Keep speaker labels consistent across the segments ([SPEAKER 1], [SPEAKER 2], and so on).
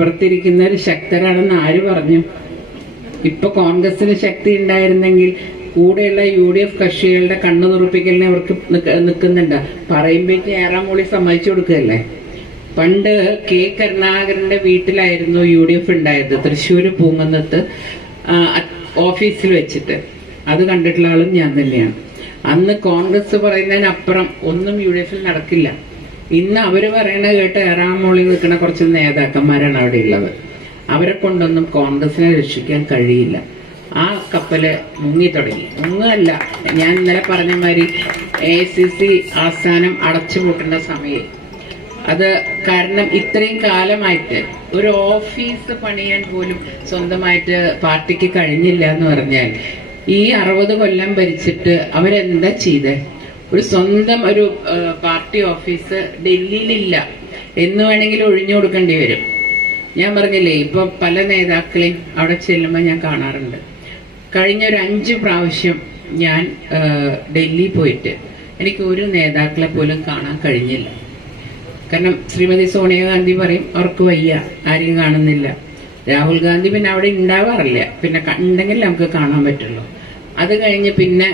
[SPEAKER 1] അപ്പുറത്തിരിക്കുന്നവർ ശക്തരാണെന്ന് ആര് പറഞ്ഞു? ഇപ്പൊ കോൺഗ്രസിന് ശക്തി ഉണ്ടായിരുന്നെങ്കിൽ കൂടെയുള്ള യു ഡി എഫ് കക്ഷികളുടെ കണ്ണു തുറപ്പിക്കലിനെ അവർക്ക് നിൽക്കുന്നുണ്ട് പറയുമ്പോഴേക്കും ഏറാം മൂളി സമ്മതിച്ചു കൊടുക്കുകയല്ലേ? പണ്ട് കെ കരുണാകരന്റെ വീട്ടിലായിരുന്നു യു ഡി എഫ് ഉണ്ടായത്. തൃശ്ശൂര് പൂങ്ങന്നത്ത് ഓഫീസിൽ വെച്ചിട്ട്. അത് കണ്ടിട്ടുള്ള ആളും ഞാൻ തന്നെയാണ്. അന്ന് കോൺഗ്രസ് പറയുന്നതിനപ്പുറം ഒന്നും യു ഡി എഫിൽ നടക്കില്ല. ഇന്ന് അവർ പറയണത് കേട്ട് ഏറാം മൂളി നിൽക്കുന്ന കുറച്ച് നേതാക്കന്മാരാണ് അവിടെ ഉള്ളത്. അവരെ കൊണ്ടൊന്നും കോൺഗ്രസിനെ രക്ഷിക്കാൻ കഴിയില്ല. ആ കപ്പൽ മുങ്ങി തുടങ്ങി. മുങ്ങല്ല. ഞാൻ ഇന്നലെ പറഞ്ഞ മാതിരി എ സി സി ആസ്ഥാനം അടച്ചുപൂട്ടേണ്ട സമയം. അത് കാരണം ഇത്രയും കാലമായിട്ട് ഒരു ഓഫീസ് പണിയാൻ പോലും സ്വന്തമായിട്ട് പാർട്ടിക്ക് കഴിഞ്ഞില്ല എന്ന് പറഞ്ഞാൽ ഈ അറുപത് കൊല്ലം ഭരിച്ചിട്ട് അവരെന്താ ചെയ്തേ? ഒരു സ്വന്തം ഒരു പാർട്ടി ഓഫീസ് ഡൽഹിയിലില്ല. എന്ന് വേണമെങ്കിൽ ഒഴിഞ്ഞു കൊടുക്കേണ്ടി വരും. ഞാൻ പറഞ്ഞില്ലേ ഇപ്പൊ പല നേതാക്കളെയും അവിടെ ചെല്ലുമ്പോൾ ഞാൻ കാണാറുണ്ട്. കഴിഞ്ഞ ഒരു അഞ്ച് പ്രാവശ്യം ഞാൻ ഡൽഹി പോയിട്ട് എനിക്ക് ഒരു നേതാക്കളെ പോലും കാണാൻ കഴിഞ്ഞില്ല. കാരണം ശ്രീമതി സോണിയാഗാന്ധി പറയും അവർക്ക് വയ്യ ആരെയും കാണുന്നില്ല. രാഹുൽ ഗാന്ധി പിന്നെ അവിടെ ഉണ്ടാവാറില്ല. പിന്നെ ഉണ്ടെങ്കിൽ നമുക്ക് കാണാൻ പറ്റുള്ളൂ. അത് കഴിഞ്ഞ് പിന്നെ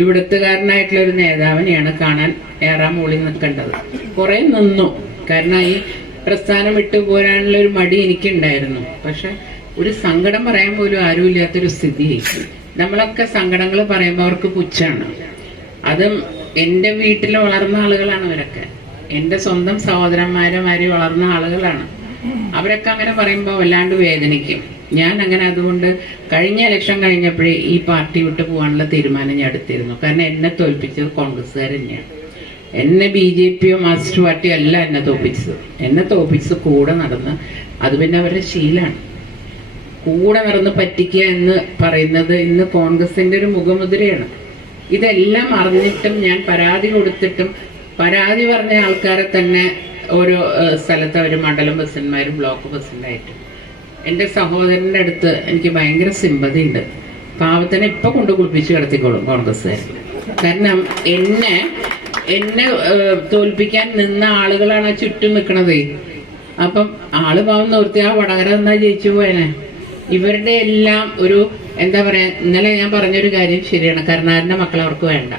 [SPEAKER 1] ഇവിടുത്തുകാരനായിട്ടുള്ള ഒരു നേതാവിനെയാണ് കാണാൻ ഏറാം മുകളിൽ നിൽക്കേണ്ടത്. കുറെ നിന്നു. കാരണം ഈ പ്രസ്ഥാനം വിട്ടു പോരാനുള്ള ഒരു മടി എനിക്കുണ്ടായിരുന്നു. പക്ഷെ ഒരു സങ്കടം പറയാൻ പോലും ആരും ഇല്ലാത്തൊരു സ്ഥിതി. നമ്മളൊക്കെ സങ്കടങ്ങൾ പറയുമ്പോൾ അവർക്ക് പുച്ഛാണ്. അതും എന്റെ വീട്ടിൽ വളർന്ന ആളുകളാണ് അവരൊക്കെ. എന്റെ സ്വന്തം സഹോദരന്മാരെ മാതിരി വളർന്ന ആളുകളാണ്. അവരൊക്കെ അങ്ങനെ പറയുമ്പോൾ വല്ലാണ്ട് വേദനിക്കും. ഞാൻ അങ്ങനെ അതുകൊണ്ട് കഴിഞ്ഞ ഇലക്ഷൻ കഴിഞ്ഞപ്പോഴേ ഈ പാർട്ടി വിട്ട് പോകാനുള്ള തീരുമാനം ഞാൻ എടുത്തിരുന്നു. കാരണം എന്നെ തോൽപ്പിച്ചത് കോൺഗ്രസ്സുകാർ തന്നെയാണ്. എന്നെ ബി ജെ പിയോ മാർക്സിസ്റ്റ് പാർട്ടിയോ അല്ല എന്നെ തോപ്പിച്ചത്. എന്നെ തോപ്പിച്ചത് കൂടെ നടന്ന് അത് പിന്നെ അവരുടെ ശീലാണ്. കൂടെ നടന്ന് പറ്റിക്കുക എന്ന് പറയുന്നത് ഇന്ന് കോൺഗ്രസിന്റെ ഒരു മുഖമുദ്രയാണ്. ഇതെല്ലാം അറിഞ്ഞിട്ടും ഞാൻ പരാതി കൊടുത്തിട്ടും പരാതി പറഞ്ഞ ആൾക്കാരെ തന്നെ ഓരോ സ്ഥലത്ത് അവർ മണ്ഡലം പ്രസിഡന്റ്മാരും ബ്ലോക്ക് പ്രസിഡന്റായിട്ടും. എന്റെ സഹോദരന്റെ അടുത്ത് എനിക്ക് ഭയങ്കര സിമ്പതി ഉണ്ട് പാവത്തിനെ ഇപ്പൊ കൊണ്ട് കുളിപ്പിച്ച് കിടത്തിക്കോളും കോൺഗ്രസ്സുകാർ കാരണം എന്നെ എന്നെ തോൽപ്പിക്കാൻ നിന്ന ആളുകളാണ് ചുറ്റും നിൽക്കണത് അപ്പം ആൾ പാവം നിർത്തി ആ വടകര എന്നാ ജയിച്ചു പോയനെ. ഇവരുടെ എല്ലാം ഒരു എന്താ പറയാ ഇന്നലെ ഞാൻ പറഞ്ഞൊരു കാര്യം ശരിയാണ്. കരുണാകരന്റെ മക്കൾ അവർക്ക് വേണ്ട.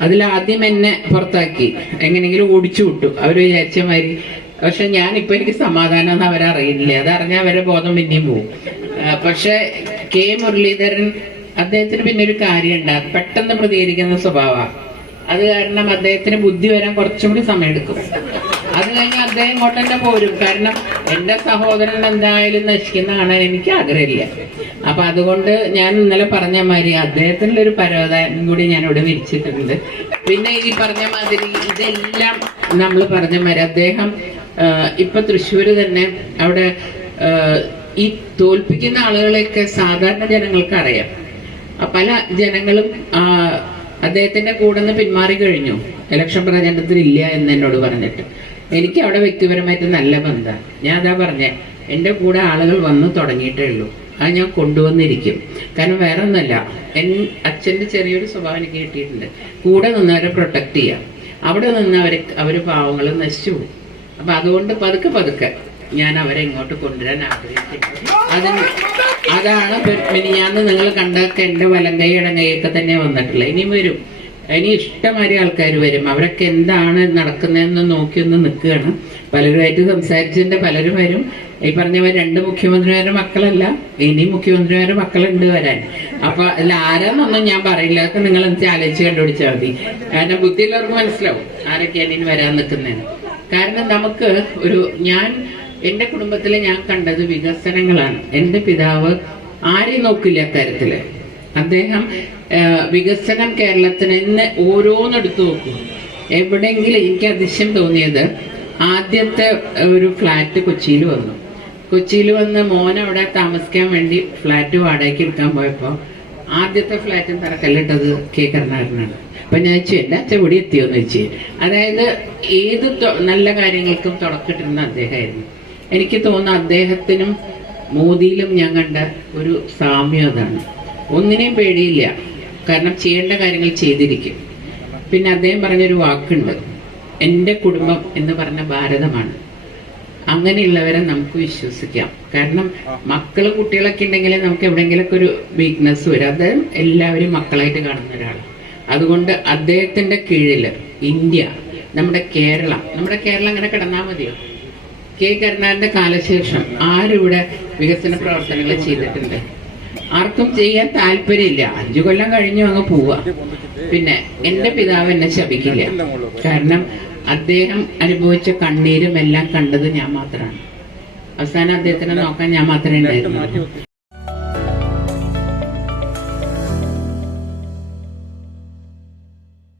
[SPEAKER 1] അതിൽ ആദ്യം എന്നെ പുറത്താക്കി. എങ്ങനെയെങ്കിലും ഓടിച്ചു വിട്ടു. അവർ വിചാരിച്ചമാതിരി പക്ഷെ ഞാൻ ഇപ്പൊ എനിക്ക് സമാധാനം എന്ന് അവരറിയില്ല അതറിഞ്ഞാൽ അവരെ ബോധം പിന്നെയും പോകും പക്ഷെ കെ മുരളീധരൻ അദ്ദേഹത്തിന് പിന്നെ ഒരു കാര്യമുണ്ട് പെട്ടെന്ന് പ്രതികരിക്കുന്ന സ്വഭാവമാണ്. അത് കാരണം അദ്ദേഹത്തിന് ബുദ്ധി വരാൻ കുറച്ചും കൂടി സമയമെടുക്കും. അത് കഴിഞ്ഞ് അദ്ദേഹം ഇങ്ങോട്ട് തന്നെ പോരും. കാരണം എന്റെ സഹോദരൻ എന്തായാലും നശിക്കുന്ന കാണാൻ എനിക്ക് ആഗ്രഹമില്ല. അപ്പൊ അതുകൊണ്ട് ഞാൻ ഇന്നലെ പറഞ്ഞ മാതിരി അദ്ദേഹത്തിനുള്ള ഒരു പരവതാനം കൂടി ഞാൻ ഇവിടെ വിരിച്ചിട്ടുണ്ട്. പിന്നെ ഈ പറഞ്ഞ മാതിരി ഇതെല്ലാം നമ്മൾ പറഞ്ഞ മാതിരി അദ്ദേഹം ഇപ്പൊ തൃശ്ശൂര് തന്നെ അവിടെ ഈ തോൽപ്പിക്കുന്ന ആളുകളെയൊക്കെ സാധാരണ ജനങ്ങൾക്ക് അറിയാം പല ജനങ്ങളും അദ്ദേഹത്തിന്റെ കൂടെ നിന്ന് പിന്മാറി കഴിഞ്ഞു. ഇലക്ഷൻ പ്രചരണത്തിൽ ഇല്ല എന്ന് എന്നോട് പറഞ്ഞിട്ട്. എനിക്ക് അവിടെ വ്യക്തിപരമായിട്ട് നല്ല ബന്ധമാണ് ഞാൻ അതാ പറഞ്ഞേ എന്റെ കൂടെ ആളുകൾ വന്നു തുടങ്ങിയിട്ടേ ഉള്ളൂ. അത് ഞാൻ കൊണ്ടുവന്നിരിക്കും. കാരണം വേറെ ഒന്നല്ല എൻ അച്ഛന്റെ ചെറിയൊരു സ്വഭാവം എനിക്ക് കിട്ടിയിട്ടുണ്ട്. കൂടെ നിന്നവരെ പ്രൊട്ടക്ട് ചെയ്യാം. അവിടെ നിന്ന് അവർ അവർ പാവങ്ങൾ നശിച്ചു പോകും. അപ്പൊ അതുകൊണ്ട് പതുക്കെ പതുക്കെ ഞാൻ അവരെ ഇങ്ങോട്ട് കൊണ്ടുവരാൻ ആഗ്രഹിക്കുന്നു. അതിന് അതാണ് മിനിയാന്ന് നിങ്ങൾ കണ്ടൊക്കെ എന്റെ വലം കൈ കൈയൊക്കെ തന്നെ വന്നിട്ടുള്ളത്. ഇനിയും വരും. ഇനി ഇഷ്ടമാതിരി ആൾക്കാർ വരും. അവരൊക്കെ എന്താണ് നടക്കുന്നതെന്ന് നോക്കി ഒന്ന് നിൽക്കുകയാണ്. പലരുമായിട്ട് സംസാരിച്ചതിന്റെ പലരും വരും. ഈ പറഞ്ഞവർ രണ്ട് മുഖ്യമന്ത്രിമാരുടെ മക്കളല്ല ഇനി മുഖ്യമന്ത്രിമാരുടെ മക്കളുണ്ട് വരാൻ. അപ്പൊ അതിൽ ആരാന്നൊന്നും ഞാൻ പറയില്ല. അതൊക്കെ നിങ്ങൾ എനിക്ക് ആലോചിച്ച് കണ്ടുപിടിച്ചാൽ മതി. കാരണം ബുദ്ധിയുള്ളവർക്ക് മനസ്സിലാവും ആരൊക്കെയാണ് ഇനി വരാൻ നിൽക്കുന്നതെന്ന്. കാരണം നമുക്ക് ഒരു ഞാൻ എന്റെ കുടുംബത്തിൽ ഞാൻ കണ്ടത് വികസനങ്ങളാണ്. എന്റെ പിതാവ് ആരെയും നോക്കില്ല അക്കാര്യത്തിൽ. അദ്ദേഹം വികസനം കേരളത്തിന് ഇന്ന് ഓരോന്നെടുത്തു നോക്കും. എവിടെയെങ്കിലും എനിക്ക് അതിശയം തോന്നിയത് ആദ്യത്തെ ഒരു ഫ്ലാറ്റ് കൊച്ചിയിൽ വന്നു. കൊച്ചിയിൽ വന്ന് മോൻ അവിടെ താമസിക്കാൻ വേണ്ടി ഫ്ലാറ്റ് വാടകയ്ക്ക് എടുക്കാൻ പോയപ്പോൾ ആദ്യത്തെ ഫ്ലാറ്റും തറക്കല്ലിട്ടത് കെ കരുണാകരനാണ്. അപ്പൊ ഞാൻ ചോദിച്ചു എന്റെ അച്ഛൻ ഇവിടെ എത്തിയോന്ന് ചോദിച്ചു. അതായത് ഏത് നല്ല കാര്യങ്ങൾക്കും തുടക്കിട്ടിരുന്ന അദ്ദേഹമായിരുന്നു. എനിക്ക് തോന്നുന്നു അദ്ദേഹത്തിനും മോദിയിലും ഞാൻ കണ്ട ഒരു സാമ്യം അതാണ്. ഒന്നിനെയും പേടിയില്ല. കാരണം ചെയ്യേണ്ട കാര്യങ്ങൾ ചെയ്തിരിക്കും. പിന്നെ അദ്ദേഹം പറഞ്ഞൊരു വാക്കുണ്ട്. എന്റെ കുടുംബം എന്ന് പറഞ്ഞ ഭാരതമാണ്. അങ്ങനെയുള്ളവരെ നമുക്ക് വിശ്വസിക്കാം. കാരണം മക്കളും കുട്ടികളൊക്കെ ഉണ്ടെങ്കിൽ നമുക്ക് എവിടെയെങ്കിലൊക്കെ ഒരു വീക്ക്നെസ് വരും. അദ്ദേഹം എല്ലാവരും മക്കളായിട്ട് കാണുന്ന ഒരാളാണ്. അതുകൊണ്ട് അദ്ദേഹത്തിന്റെ കീഴിൽ ഇന്ത്യ നമ്മുടെ കേരളം നമ്മുടെ കേരളം അങ്ങനെ കിടന്നാൽ മതിയോ? കെ കരുണാകരന്റെ കാലശേഷം ആരിവിടെ വികസന പ്രവർത്തനങ്ങൾ ചെയ്തിട്ടുണ്ട്? ആർക്കും ചെയ്യാൻ താല്പര്യമില്ല. അഞ്ചു കൊല്ലം കഴിഞ്ഞു അങ്ങ് പോവാ. പിന്നെ എന്റെ പിതാവ് എന്നെ ശപിക്കില്ല. കാരണം അദ്ദേഹം അനുഭവിച്ച കണ്ണീരും എല്ലാം കണ്ടത് ഞാൻ മാത്രമാണ്. അവസാനം അദ്ദേഹത്തിനെ നോക്കാൻ ഞാൻ മാത്രമേ ഉണ്ടായിരുന്നുള്ളൂ.